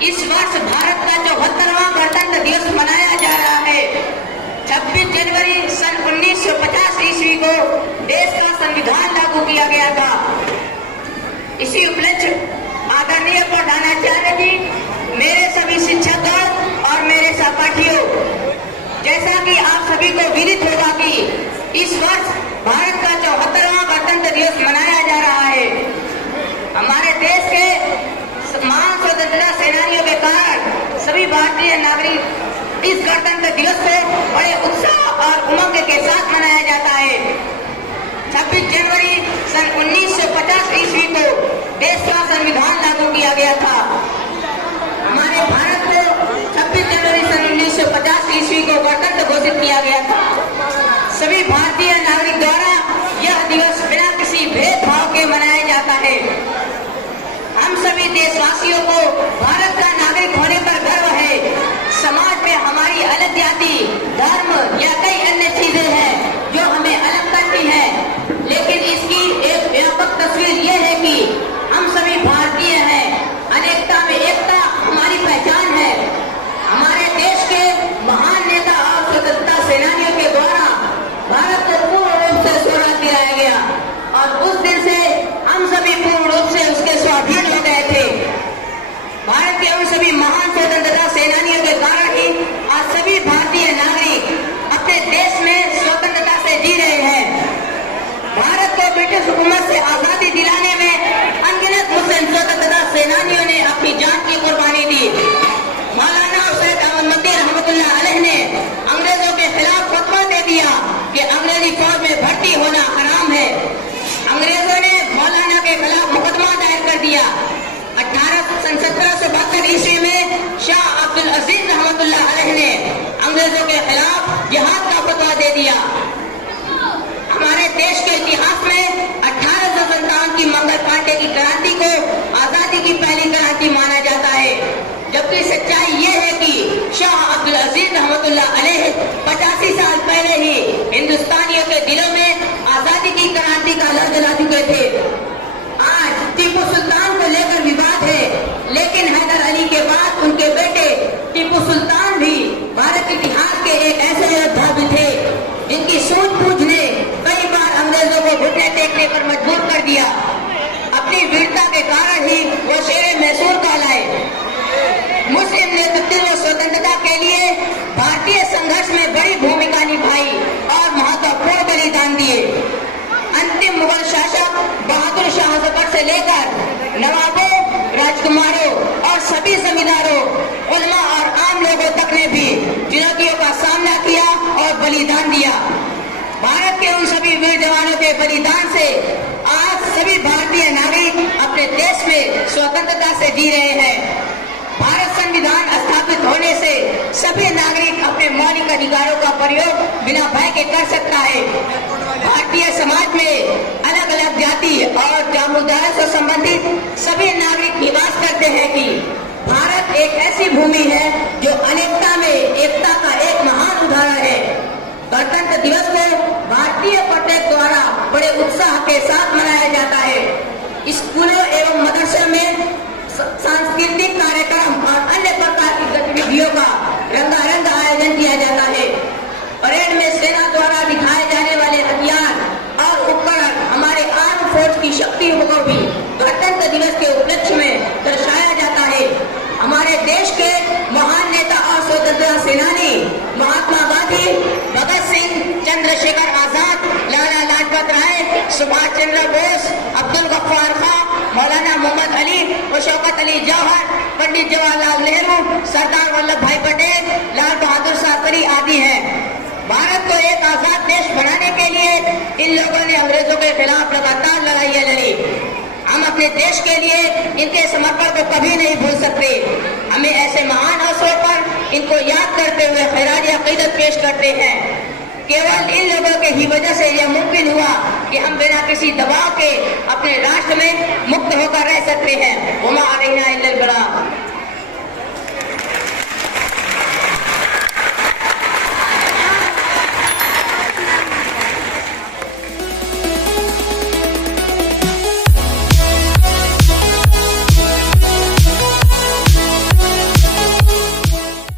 इस वर्ष भारत का 74वां गणतंत्र दिवस मनाया जा रहा है। 26 जनवरी सन 1950 ईस्वी को देश का संविधान लागू किया गया था। इसी उपलक्ष्य आदरणीय प्रधानाचार्य जी, मेरे सभी शिक्षकगण और मेरे सहपाठियों, जैसा कि आप सभी को विदित होगा कि इस वर्ष भारत का 74वां गणतंत्र दिवस मनाया जा रहा है। हमारे देश के महान स्वतंत्रता सेनानियों के कारण सभी भारतीय नागरिक इस गणतंत्र दिवस को बड़े उत्साह और उमंग के साथ मनाया जाता है। 26 जनवरी सन 1950 ईस्वी को देश का संविधान लागू किया गया था। हमारे भारत को 26 जनवरी सन 1950 ईस्वी को गणतंत्र घोषित किया गया था। सभी भारतीय नागरिक द्वारा यह दिवस बिना किसी भेदभाव के मनाया जाता है। हम सभी देशवासियों को भारत का नागरिक होने पर गर्व है। समाज में हमारी अलग जाति, धर्म या कई अन्य चीजें हैं जो हमें अलग करती हैं, लेकिन इसकी एक व्यापक तस्वीर ये है कि हम सभी भारतीय हैं। अनेकता में एकता हमारी पहचान है। हमारे देश के महान नेता और स्वतंत्रता सेनानियों के द्वारा भारत को पूर्ण रूप से स्वराज दिलाया गया और उस दिन से हम सभी पूर्ण रूप से उसके स्वाधीन हो गए थे। भारत के उन सभी महान स्वतंत्रता सेनानियों के कारण ही आज सभी भारतीय नागरिक अपने देश में स्वतंत्रता से जी रहे हैं। भारत को ब्रिटिश हुकूमत से आजादी दिलाने में अनगिनत मुस्लिम स्वतंत्रता सेनानियों ने अपनी जान की कुर्बानी दी। मौलाना सैयद अहमद मती रहमतुल्लाह अलैह ने अंग्रेजों के खिलाफ फतवा दे दिया कि अंग्रेजी फौज में भर्ती होना हराम है। अंग्रेजों ने मौलाना के खिलाफ मुकदमा दायर कर दिया। 1772 ईस्वी में शाह अब्दुल अजीज रहमतुल्लाह अलैह ने अंग्रेजों के खिलाफ जिहाद का फतवा दे दिया। हमारे देश के इतिहास में 1857 की मंगल पांडे की क्रांति को आजादी की पहली क्रांति माना जाता है, जबकि सच्चाई ये है कि शाह अब्दुल अजीज रहमतुल्लाह अलैह 85 साल पहले ही हिंदुस्तानियों के दिलों में आजादी की क्रांति का लहर जला चुके थे। आज टीपू सुल्तान को लेकर विवाद है, लेकिन हैदर अली के बाद उनके बेटे टीपू सुल्तान भी भारत इतिहास के एक ऐसे योद्धा भी थे जिनकी सूझबूझ ने कई बार अंग्रेजों को घुटने टेकने पर मजबूर कर दिया। अपनी वीरता के कारण ही वो शेरे मैसूर कहलाए। मुस्लिम नेतृत्व व स्वतंत्रता के लिए भारतीय संघर्ष में बड़ी भूमिका निभाई और महत्वपूर्ण बलिदान दिए। अंतिम मुगल शासक बहादुर शाह जफर से लेकर नवाबों, राजकुमारों और सभी जमींदारों, उलमा और आम लोगों तक ने भी चुनौतियों का सामना किया और बलिदान दिया। भारत के उन सभी वीर जवानों के बलिदान से आज सभी भारतीय नागरिक अपने देश में स्वतंत्रता से जी रहे हैं। भारत संविधान स्थापित होने से सभी नागरिक अपने मौलिक अधिकारों का प्रयोग बिना भय के कर सकता है। भारतीय समाज में अलग अलग जाति और समुदाय से संबंधित सभी नागरिक निवास करते हैं कि भारत एक ऐसी भूमि है जो अनेकता में एकता का एक महान उदाहरण है। गणतंत्र दिवस को भारतीय प्रत्येक द्वारा बड़े उत्साह के साथ मनाया जाता है। स्कूलों एवं मदरसों में सांस्कृतिक कार्यक्रम और अन्य प्रकार की गतिविधियों का रंगारंग आयोजन किया जाता है। परेड में सेना द्वारा दिखाए जाने वाले हथियार और उपकरण हमारे आर्म फोर्स की शक्तियों को भी गणतंत्र दिवस के उपलक्ष्य में दर्शाया जाता है। हमारे देश के महान नेता और स्वतंत्रता सेनानी महात्मा गांधी, भगत सिंह, चंद्रशेखर आजाद, लाला लाजपत राय, सुभाष चंद्र बोस, अब्दुल गफ्फार खां, मौलाना मोहम्मद अली और शौकत अली जौहर, पंडित जवाहरलाल नेहरू, सरदार वल्लभ भाई पटेल, लाल बहादुर शास्त्री आदि हैं। भारत को एक आजाद देश बनाने के लिए इन लोगों ने अंग्रेजों के खिलाफ लगातार लड़ाइयाँ लड़ी। हम अपने देश के लिए इनके समर्पण को कभी नहीं भूल सकते। हमें ऐसे महान अवसरों पर इनको याद करते हुए खैरानी अकीदत पेश करते हैं। केवल इन लोगों के ही वजह से यह मुमकिन हुआ कि हम बिना किसी दबाव के अपने राष्ट्र में मुक्त होकर रह सकते हैं।